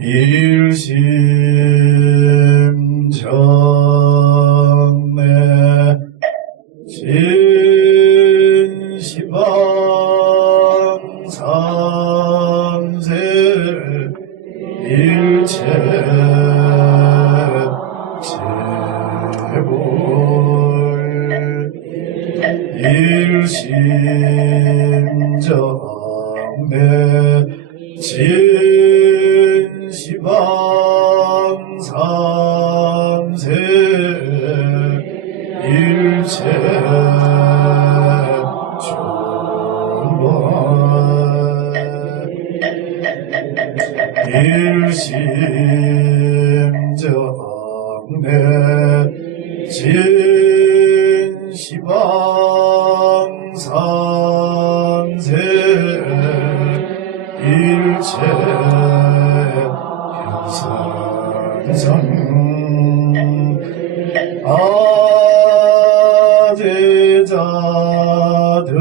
일심정매 진시방삼세 일체 재볼 일심정매 진시방삼세 일체 일심정매 진시방삼세 일체 현상상 아제자등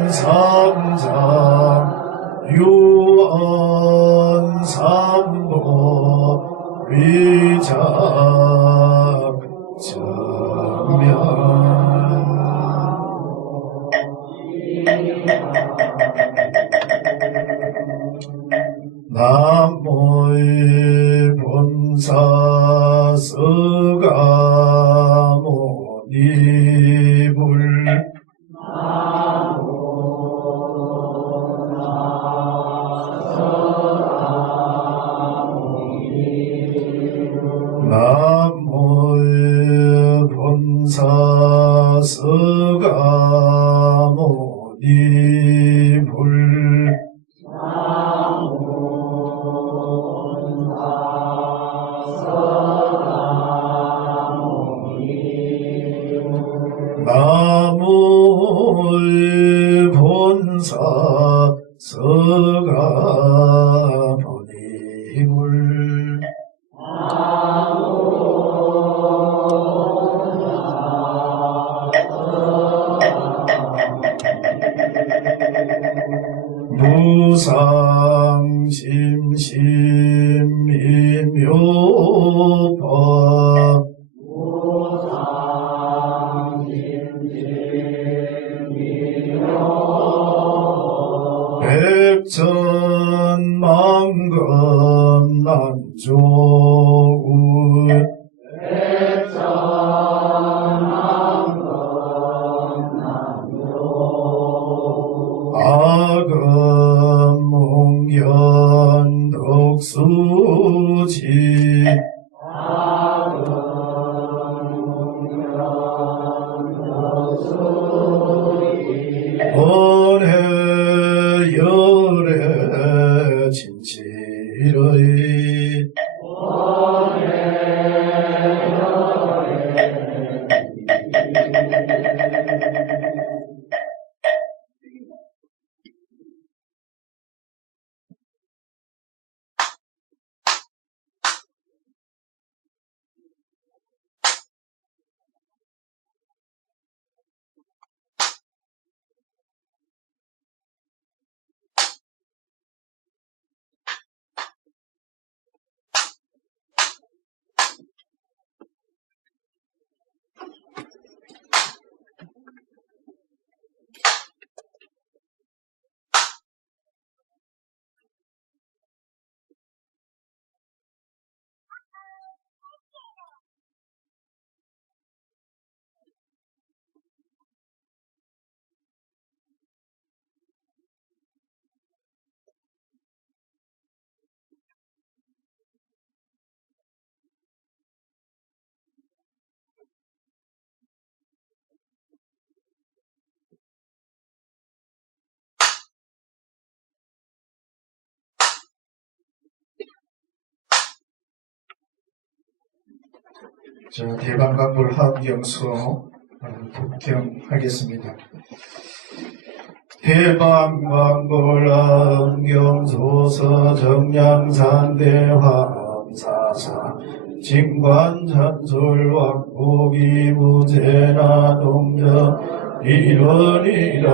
강론삼장 유언삼보 위작정면 나무의 본사 서가모니불 나무의 본사 서가모니불 나무의 본사 서가모니불 무상심심미묘법 백천만금 난조우 아금몽연 독수지 온해 열해 진치러이 자, 대방강불 함경서 북경하겠습니다. 대방강불 함경소서 정량산대화사사 진관찬솔 왕복이 무제나 동정 이러니라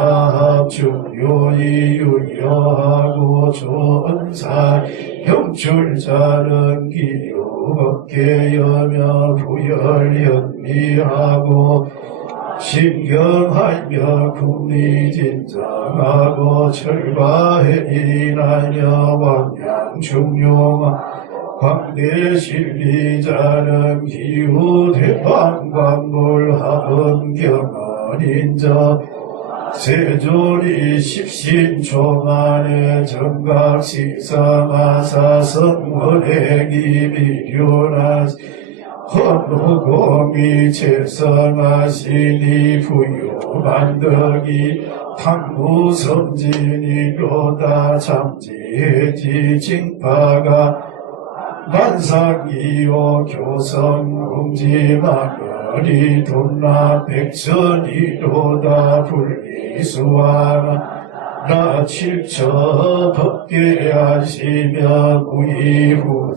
합중요이 유여하고 좋은사 형출자는 기요 업계여며 부열연미하고 신경하며 국리진정하고 철과해인하며 왕양중용하 광대실리자는 기후대방광불하은경언인저 세조리 십신초만의 정각식사마사성원행이 미련한 헌호공이 제성하시니 부유만덕이 탕무섬진이로다 잠지해지 징파가 만상이요 교성공지마늘이 돈나 백천이로다 불리수하나 나 칠처 법계 하시며 무이후제하사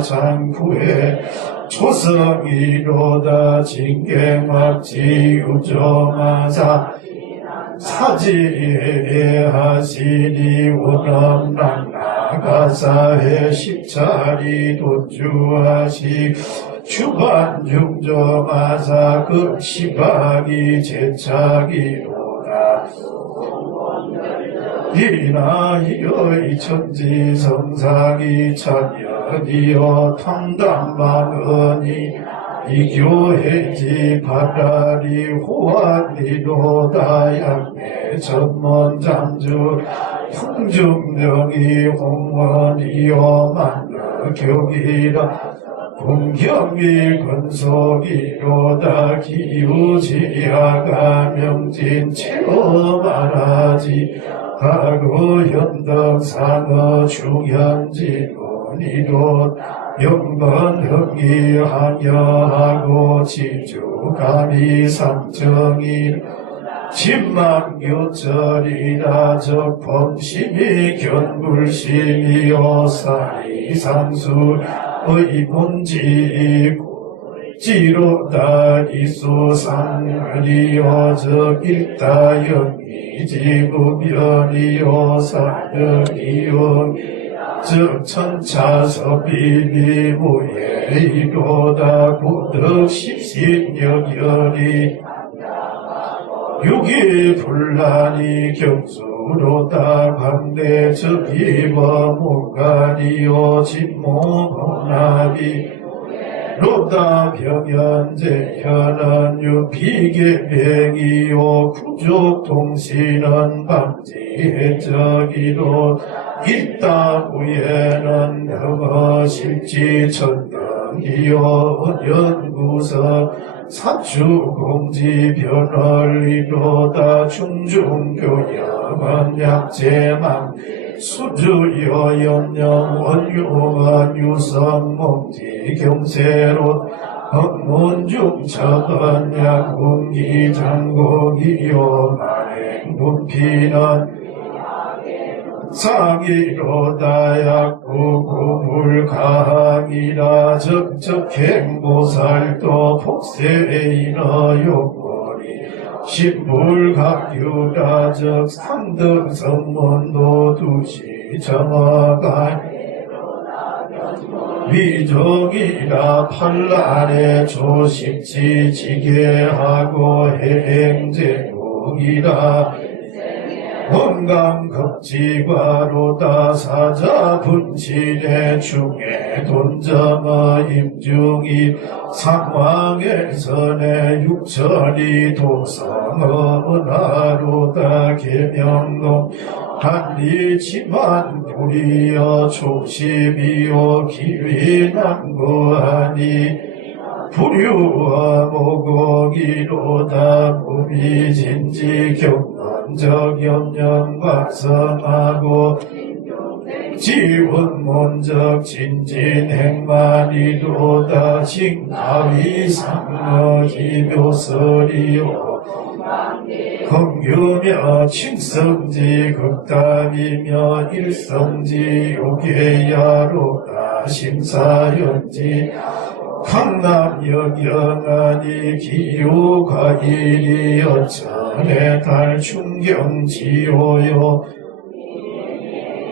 장구에 초성이로다 징계막지 유정하사 사지에 하시니 원엄난나가사에 십자리 돈주하시 주반중정하사 급시박이 제착이로다 이나이여 이천지성상이 찬연이여 탐담만은이 이교해지 바다리 호환이로다 양내 전문잠주 풍중명이 홍원이여 만덕격이라 공경이 근속이로다 기우지야가 명진 체험하라지 하고 현덕상어 중현지문이로 영번흑이 하여하고 지주감이 삼정이 진망교절이라 적범심이 견불심이요 사리상수 의본지 지로다 이수상리요 적일다 영이지구변이요 사력이요 적천차섭비비무예이로다 구덕십신여결이 유기불란이 경수로다 광대적이와 문간이요 진모문합이 로다 병현재현은 유비계명이요 구족통신은 방지해적이로 일다구에는 허실지천등이요 연구서 사주공지 변월이로다 중중교양은 약재망 수주여연령 원유원 유성몽지 경세로 헌문중 처건 약공기 장공이요 만행문피는 상이로다 약구구물강이라 적적행보살도 폭세이너 용머리 신불각유라 적상등성문도 두시 정화가 위족이라 판란에 조식지 지게하고 해행제국이라 건강급지과로다 사자분실의 중에 돈점어 임중이 상황에서내 육천이 도성어 은하로다 계명동 한리지만 불이여 초심이요 기위남구하니 불유와 모곡이로다 무비진지 경론적 염려과 선하고 지원문적 진진행만이로다 징하위상어기묘설이요 긍유며 칭성지 극답이며 일성지 요계야로다 심사연지 강남역 영안이 기요과일이 여천의 달 충경지요요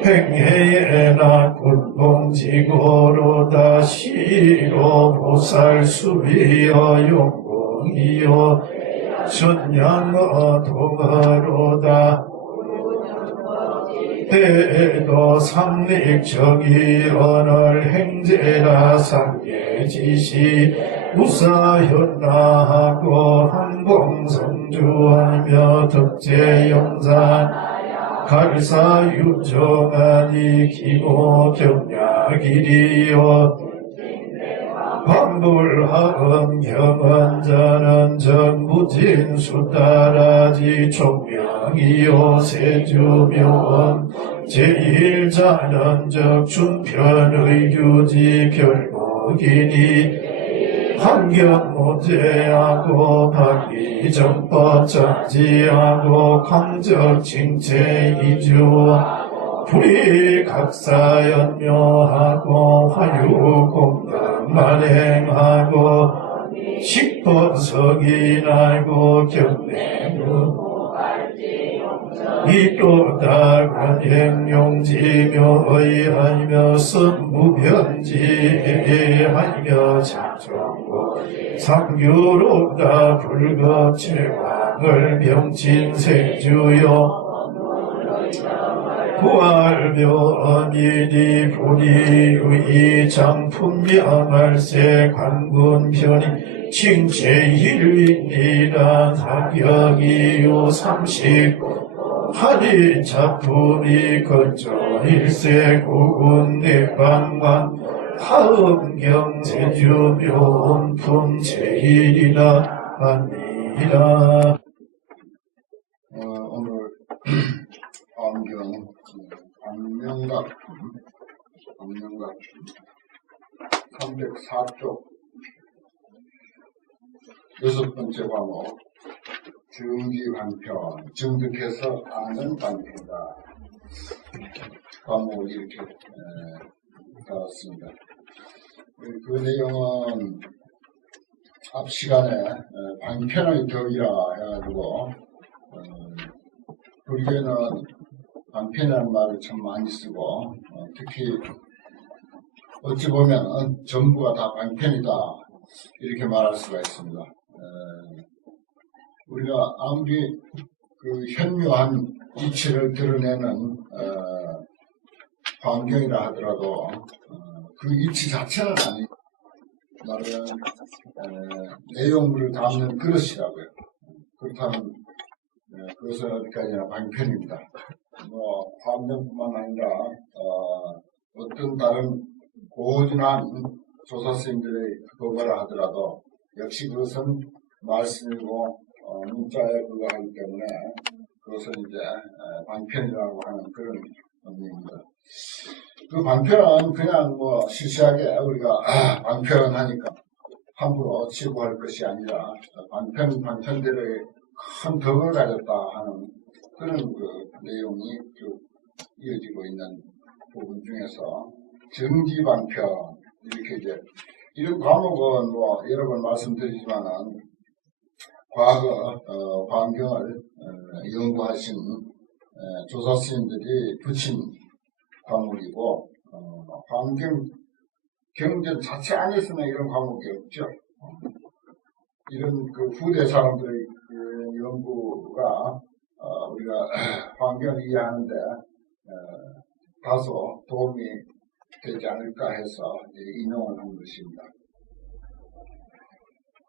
행해의 낙군봉지고로다 시로 보살수비여 용공이여 전양어 동어로다 대도 삼립정이 언을 행제라 상계지시 무사현나하고 한봉성주하며 덕제영산 갈사유정하니 기모경약이리요 방불하음 경언자는 전무진수따라지 총명이요 세주묘원 제1자연적 준편의 규지 결목이니 환경모제하고 박리정법 정지하고 강적 칭체 이주와 불이각사연묘하고 화유공덕 만행하고 식법석이 날고 경례무 이또다간 행용지묘의하며 선무변지하며 작정고 상유롭다 불겁체왕을 병친세주요 부활묘언이니 불이의 장품명할세 관군편이 칭체일윈이란 합격이요 삼십구 하리 작품이 건조일세 구군내방관 하음경제주묘원품 제일이라 합니다. 오늘 안명각품 304쪽 여섯 번째 과목 정기반편 정득해서 아는 반편이다. 과목을 이렇게 다뤘습니다. 그 내용은 앞 시간에 반편의 덕이라 해가지고 불교는 반편이라는 말을 참 많이 쓰고 특히 어찌 보면 전부가 다 반편이다 이렇게 말할 수가 있습니다. 우리가 아무리 그 현묘한 이치를 드러내는 환경이라 하더라도 그 이치 자체는 아니 말은 내용물을 담는 그릇이라고요. 그렇다면 그것은 어디까지나 방편입니다. 환경뿐만 아니라 어떤 다른 고진한 조사스님들의 그거라 하더라도 역시 그것은 말씀이고 문자에 불과하기 때문에 그것은 이제 방편이라고 하는 그런 의미입니다. 그 방편은 그냥 시시하게 우리가 방편하니까 함부로 치부할 것이 아니라 방편대로의 큰 덕을 가졌다 하는 그런 그 내용이 쭉 이어지고 있는 부분 중에서 정지방편 이렇게 이제 이런 과목은 여러 번 말씀드리지만은 과거 환경을 연구하신 조사스님들이 붙인 과목이고 환경 경전 자체 안에서는 이런 과목이 없죠. 이런 그 후대 사람들의 그 연구가 우리가 환경을 이해하는데 다소 도움이 되지 않을까 해서 인용을 한 것입니다.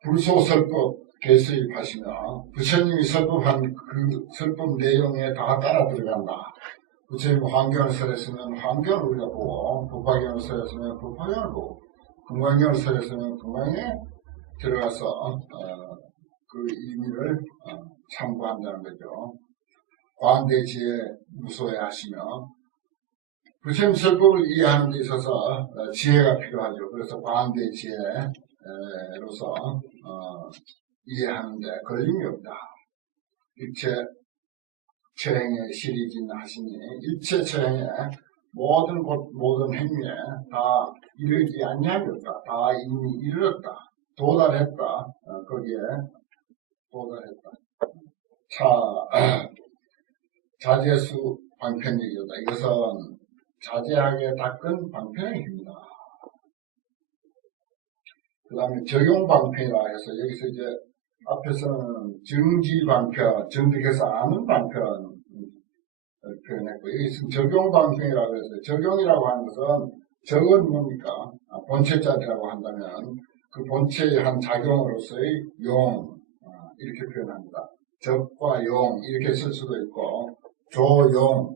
불소설법 개수입하시며 부처님이 설법한 그 설법 내용에 다 따라 들어간다. 부처님이 환경을 설했으면 환경을 우리가 보고 법화경을 설했으면 법화경을 보고 금강경을 설했으면 금강경에 들어가서 그 의미를 참고한다는 거죠. 과한대지혜 무소해하시며 부처님 설법을 이해하는 데 있어서 지혜가 필요하죠. 그래서 과한대지혜로서 이해하는데 걸림이 없다. 일체 처행에 실이진 하시니 일체 처행에 모든 곳 모든 행위에 다 이르지 아니하였다. 다 이미 이르렀다. 도달했다. 거기에 도달했다. 자제수 방편얘기다. 이것은 자제하게 닦은 방편얘기입니다. 그 다음에 적용방편이라 해서 여기서 이제 앞에서는 정지방편, 정득해서 아는 방편 표현했고, 여기서 적용방편이라고 해서 적용이라고 하는 것은 적은 뭡니까? 본체자리라고 한다면 그 본체의 한 작용으로서의 용, 이렇게 표현합니다. 적과 용 이렇게 쓸 수도 있고 조용,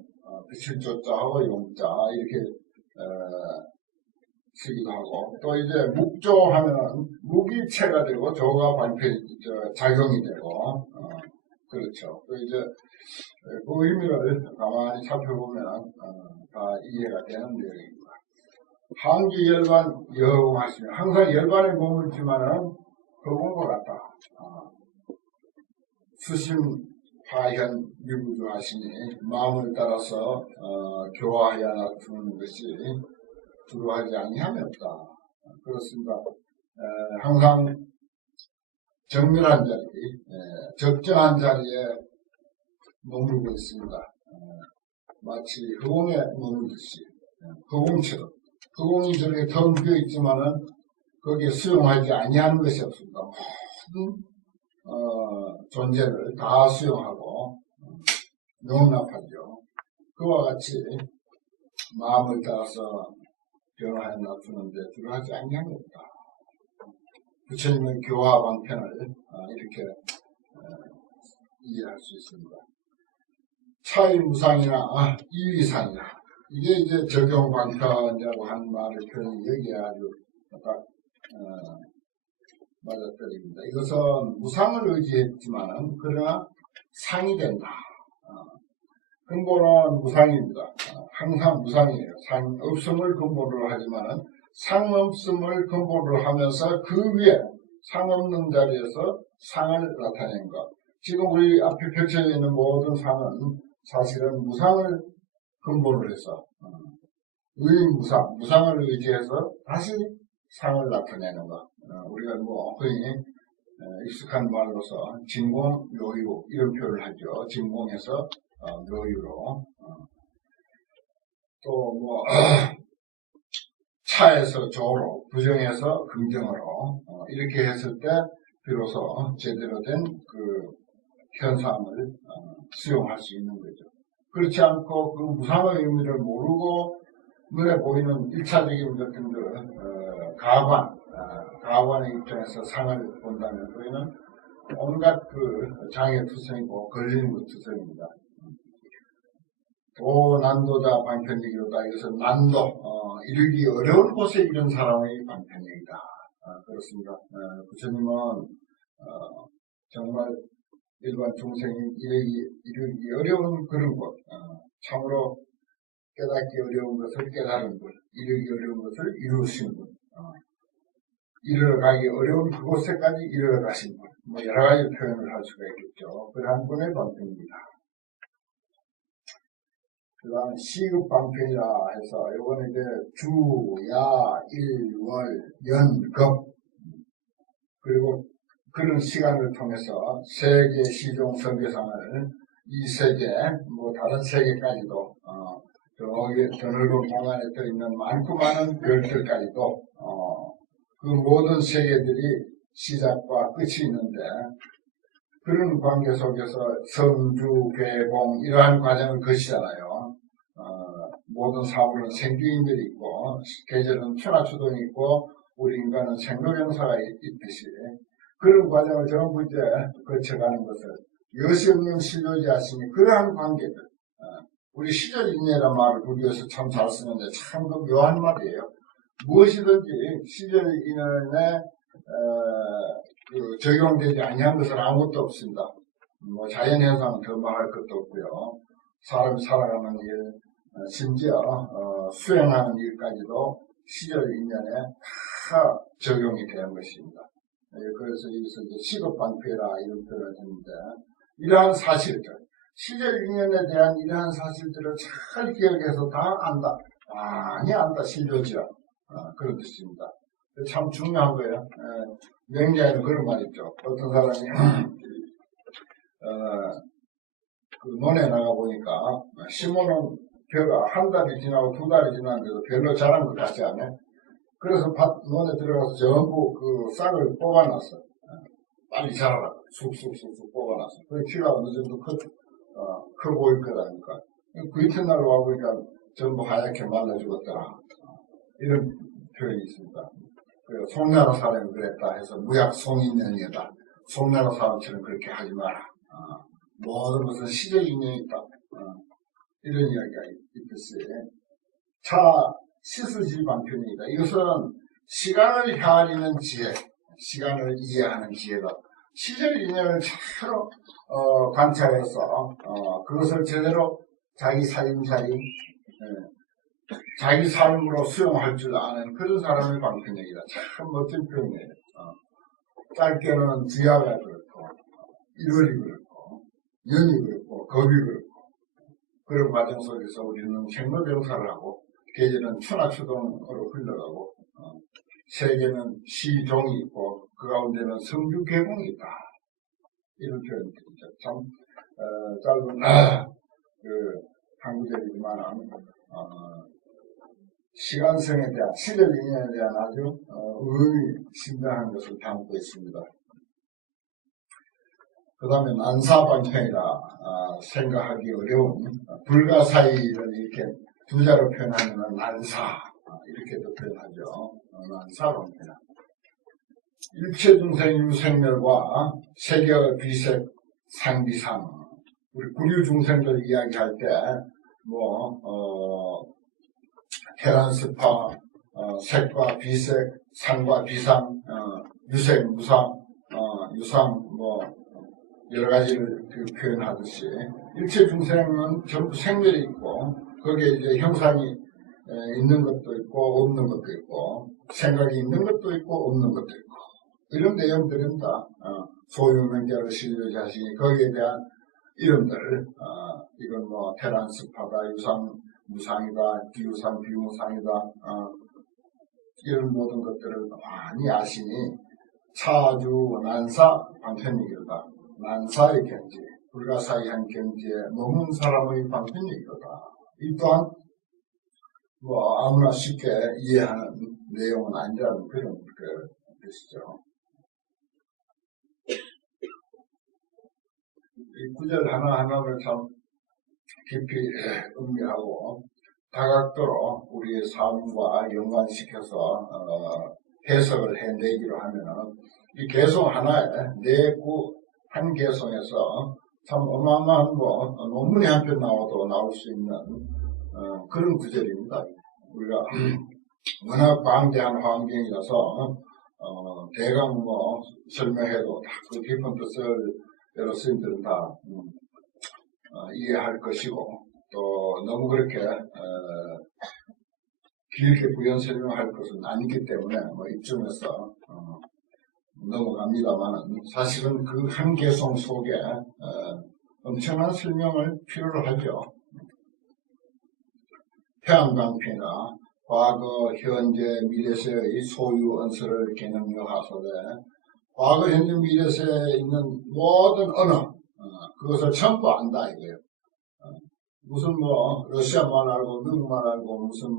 빛을 조자하고 용자 이렇게 쓰기도 하고, 또 이제 묵조하면 묵이체가 되고 조가 작용이 되고, 그렇죠. 또 이제 그 의미를 가만히 살펴보면 다 이해가 되는 내용입니다. 한기 열반 여공하시며, 항상 열반에 머물지만은 허공과 같다. 수심 화현 유구주하시니 마음을 따라서 교화하여 놔두는 것이 두려워하지 아니함이 없다. 그렇습니다. 항상 정밀한 자리, 적정한 자리에 머물고 있습니다. 마치 허공에 머물듯이, 허공처럼. 허공이 저렇게 텅 비어 있지만은 거기에 수용하지 아니하는 것이 없습니다. 모든 존재를 다 수용하고 용납하죠. 그와 같이 마음을 따라서 변화해 놔두는데 두려워하지 아니함이 없다. 부처님의 교화 방편을 이렇게 이해할 수 있습니다. 차의 무상이나 이위상이나, 이게 이제 적용 방편이라고 하는 말을 표현이 여기에 아주 딱 맞아떨립니다. 이것은 무상을 의지했지만은 그러나 상이 된다. 근본은 무상입니다. 항상 무상이에요. 상 없음을 근본으로 하지만은 상 없음을 근본으로 하면서 그 위에 상 없는 자리에서 상을 나타낸 것. 지금 우리 앞에 펼쳐져 있는 모든 상은 사실은 무상을 근본으로 해서 의무상, 무상을 의지해서 다시 상을 나타내는 것. 우리가 흔히 익숙한 말로서 진공묘유 이런 표현을 하죠. 진공에서 묘유로. 또 차에서 조로, 부정에서 긍정으로 이렇게 했을 때 비로소 제대로 된 그 현상을 수용할 수 있는 거죠. 그렇지 않고 그 무상의 의미를 모르고 눈에 보이는 일차적인 것들, 가관의 입장에서 상을 본다면 저희는 온갖 그 장애투성이고 걸리는 것 투성입니다. 도난도자 방편얘기로다. 이것은 난도, 이르기 어려운 곳에 이른 사람의 방편얘기다. 그렇습니다. 부처님은 정말 일반 중생이 이르기 어려운 그런 곳, 참으로 깨닫기 어려운 것을 깨달은 분, 이르기 어려운 것을 이루신 분, 이르러가기 어려운 그곳에까지 이르러가신 분, 여러 가지 표현을 할 수가 있겠죠. 그러한 분의 방편입니다. 그 다음 시급 방편이라 해서 이거는 이제 주, 야, 일, 월, 연, 급 그리고 그런 시간을 통해서 세계 시종 선교상을 이 세계 다른 세계까지도 저기 더 넓은 공간에 떠있는 많고 많은 별들까지도 그 모든 세계들이 시작과 끝이 있는데 그런 관계 속에서 성주, 개봉 이러한 과정을 거치잖아요. 모든 사물은 생기인들이 있고 계절은 천하추동이 있고 우리 인간은 생로병사가 있듯이 그런 과정을 전부 이제 거쳐가는 것을 여시 없는 시조지하시니 그러한 관계들, 우리 시절인예란 말을 불교에서 참 잘 쓰는데 참 그 묘한 말이에요. 무엇이든지 시절인연에 적용되지 아니한 것은 아무것도 없습니다. 자연현상은 더 말할 것도 없고요. 사람이 살아가는 일, 심지어 수행하는 일까지도 시절인연에 다 적용이 되는 것입니다. 그래서 여기서 이제 시급방패라 이런 표현을 했는데 이러한 사실들, 시절 인연에 대한 이러한 사실들을 잘 기억해서 다 안다. 많이 안다. 실효지어. 그런 뜻입니다. 참 중요한 거예요. 명리에는 그런 말 있죠. 어떤 사람이 그 논에 나가보니까 심어놓은 벼가 한 달이 지나고 두 달이 지났는데도 별로 자란 것 같지 않아요? 그래서 밭 논에 들어가서 전부 그 싹을 뽑아놨어. 빨리 자라라. 쑥쑥쑥쑥 뽑아놨어. 그 키가 어느 정도 커 보일 거라니까. 그 이튿날 와보니까 전부 하얗게 말라 죽었더라. 이런 표현이 있습니다. 송나라 사람이 그랬다 해서 무약 송인연이다. 송나라 사람처럼 그렇게 하지 마라. 모든 것은 시적 인연이 있다. 이런 이야기가 있듯이. 차 시수지 방편이다. 이것은 시간을 헤아리는 지혜, 시간을 이해하는 지혜다. 시적 인연을 차로 관찰해서 그것을 제대로 자기 살림살이 자기 삶으로 수용할 줄 아는 그런 사람의 방편이다. 참 멋진 표현이에요. 짧게는 주야가 그렇고 1월이 그렇고 연이 그렇고 겁이 그렇고 그런 과정 속에서 우리는 생로병사를 하고 계절은 천하추동으로 흘러가고 세계는 시종이 있고 그 가운데는 성주개공이 있다. 이런 표현이 있죠. 참 짧은 그 한구절이지만 시간성에 대한 시적 인연에 대한 아주 의미심장한 것을 담고 있습니다. 그 다음에 난사방편이라 생각하기 어려운 불가사의를 이렇게 두 자로 표현하면 난사 이렇게도 표현하죠. 난사방편. 일체중생 유생멸과 세계 비색 상비상 우리 구류중생들 이야기할 때 테란스파 색과 비색 상과 비상 유색 무상 유상 여러 가지를 표현하듯이 일체 중생은 전부 생멸이 있고 거기에 이제 형상이 있는 것도 있고 없는 것도 있고 생각이 있는 것도 있고 없는 것도 있고 이런 내용들입니다. 소유명자로 실려 자신이 거기에 대한 이름들 이건 테란스파다 유상 무상이다 비유상 비무상이다 이런 모든 것들을 많이 아시니 차주 난사 방편이기로다. 난사의 경지, 불가사의한 경지에 머문 사람의 방편이기로다. 이 또한 아무나 쉽게 이해하는 내용은 아니라는 그런 뜻이죠. 이 구절 하나하나를 참 깊이 음미하고 다각도로 우리의 삶과 연관시켜서 해석을 해내기로 하면은 이 개성 하나에 한 개성에서 참 어마어마한 논문이 한 편 나와도 나올 수 있는 그런 구절입니다. 우리가 워낙 방대한 환경이라서 대강 설명해도 다 그 깊은 뜻을 여러 스님들은 다 이해할 것이고 또 너무 그렇게 길게 부연 설명할 것은 아니기 때문에 이쯤에서 넘어갑니다만 사실은 그 한 개성 속에 엄청난 설명을 필요로 하죠. 태양광피나 과거, 현재, 미래세의 소유 언서를 개념으로 하소되 과거, 현재, 미래세에 있는 모든 언어 그것을 전부 안다 이거예요. 무슨 러시아 말 알고 미국 말 알고 무슨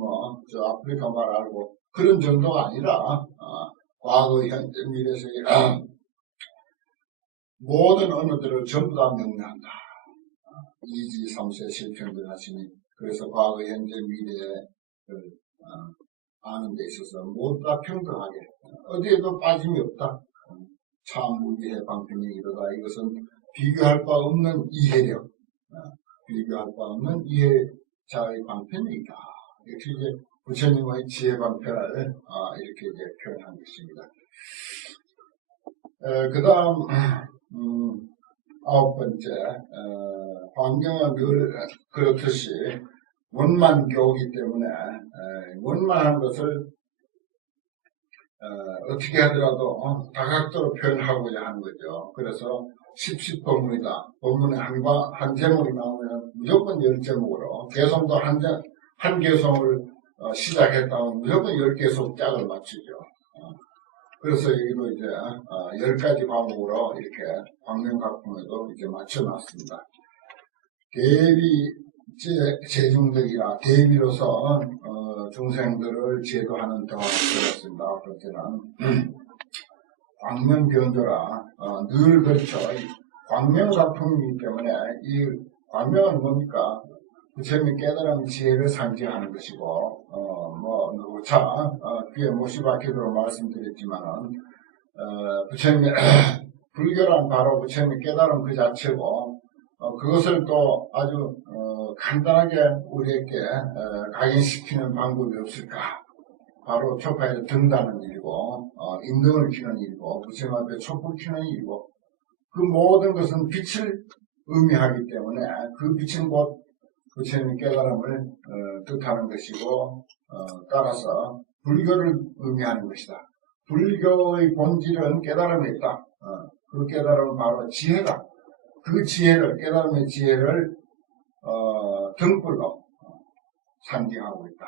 저 아프리카 말 알고 그런 정도가 아니라 과거, 현재, 미래세의 모든 언어들을 전부 다 명료한다. 이지 삼세 실평들 하시니 그래서 과거, 현재, 미래를 아는 데 있어서 모두 다 평등하게 어디에도 빠짐이 없다. 참무기해 방편이 이르다. 이것은 비교할 바 없는 이해력, 비교할 바 없는 이해자의 방편이다. 이렇게 이제 부처님의 지혜 방편을 이렇게 이제 표현한 것입니다. 그 다음, 9번째, 환경은 늘 그렇듯이 원만교이기 때문에, 원만한 것을, 어떻게 하더라도 다각도로 표현하고자 하는 거죠. 그래서 10법문이다. 법문에 한 제목이 나오면 무조건 10제목으로, 개성도 한 개성을 시작했다면 무조건 10개속 짝을 맞추죠. 그래서 여기도 이제 10가지 과목으로 이렇게 광명각품에도 이렇게 맞춰놨습니다. 대비 제중덕이라 대비로서 중생들을 제도하는 등을 들었습니다. 그때는 광명변조라 늘 그렇죠. 광명각품이기 때문에 이 광명은 뭡니까? 부처님이 깨달은 지혜를 상징하는 것이고, 누차 뒤에 모시바퀴도로 말씀드렸지만은, 부처님의, 불교란 바로 부처님이 깨달은 그 자체고, 그것을 또 아주, 간단하게 우리에게, 각인시키는 방법이 없을까. 바로 초파에 든다는 일이고, 인등을 키는 일이고, 부처님 앞에 촛불 키는 일이고, 그 모든 것은 빛을 의미하기 때문에 그 빛은 곧 부처님의 깨달음을 뜻하는 것이고, 따라서 불교를 의미하는 것이다. 불교의 본질은 깨달음에 있다. 그 깨달음은 바로 지혜다. 그 지혜를, 깨달음의 지혜를 등불로 상징하고 있다.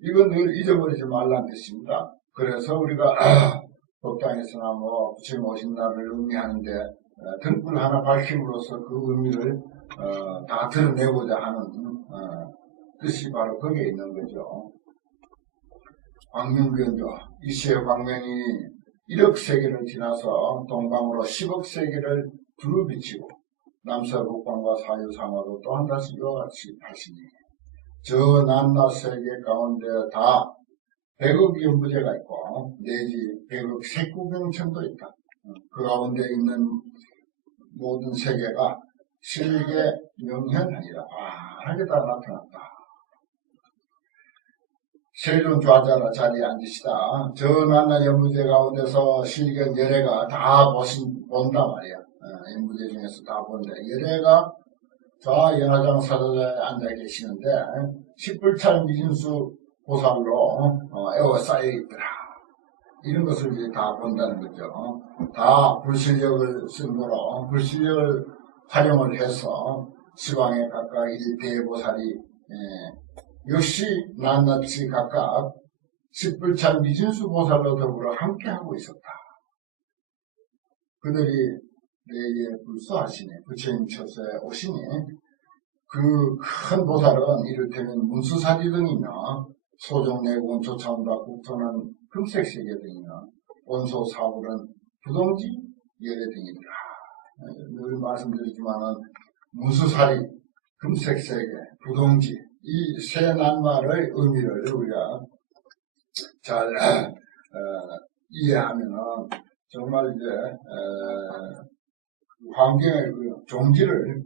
이건 늘 잊어버리지 말라는 뜻입니다. 그래서 우리가 법당에서나 부처님 오신 날을 의미하는데 등불 하나 밝힘으로써 그 의미를 다 드러내고자 하는 뜻이 바로 거기에 있는 거죠. 광명변조, 이 시의 광명이 1억 세계를 지나서 동방으로 10억 세계를 두루 비치고 남서북방과 사유삼화도 또 한 다시 이와 같이 하시니 저 낮낮 세계 가운데 다 100억 연부제가 있고 내지 100억 색구경천도 있다. 그 가운데 있는 모든 세계가 실계 명현하니라. 환하게 다 나타났다. 세존 좌자라 자리에 앉으시다. 저 낮낮 연부제 가운데서 실견 열애가 다 본다 말이야. 연부제 중에서 다 본다. 열애가 좌연화장 사도자에 앉아 계시는데 십불찰 미진수 보살로 에워싸여 있더라. 이런 것을 이제 다 본다는 거죠. 다 불실력을 쓴 거로 불실력을 활용을 해서 시방에 각각 일대보살이 역시 낱낱이 각각 십불찬 미진수 보살로 더불어 함께하고 있었다. 그들이 내게 불수하시니 부처님 처소에 오시니 그 큰 보살은 이를테면 문수사지 등이며 소종내군 조차원과 국토는 금색세계 등이며 온소사불은 부동지 열애 등이니라. 늘 말씀드리지만은 문수사리, 금색세계, 부동지 이 세 낱말의 의미를 우리가 잘 이해하면은 정말 이제 환경의 그 종지를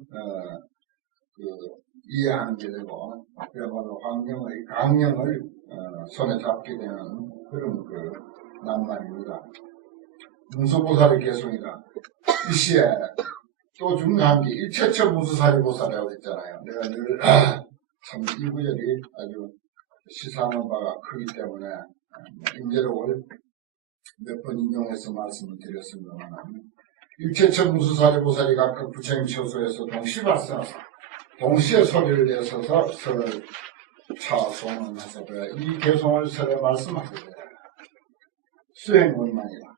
이해하는 게 되고 그야말로 환경의 강령을 손에 잡게 되는 그런 그 낱말입니다. 문수보살의 개성이다. 이 시에 또 중요한 게 일체처 문수사리보살이라고 했잖아요. 내가 늘 참 이 구절이 아주 시사하는 바가 크기 때문에 임재록을 몇 번 인용해서 말씀을 드렸습니다만 일체처 문수사리보살이 각각 부처님 처소에서 동시 발생하사 동시에 소리를 내서서 설을 차송을 하사 이 개성을 설에 말씀하게 되라. 수행원만이라.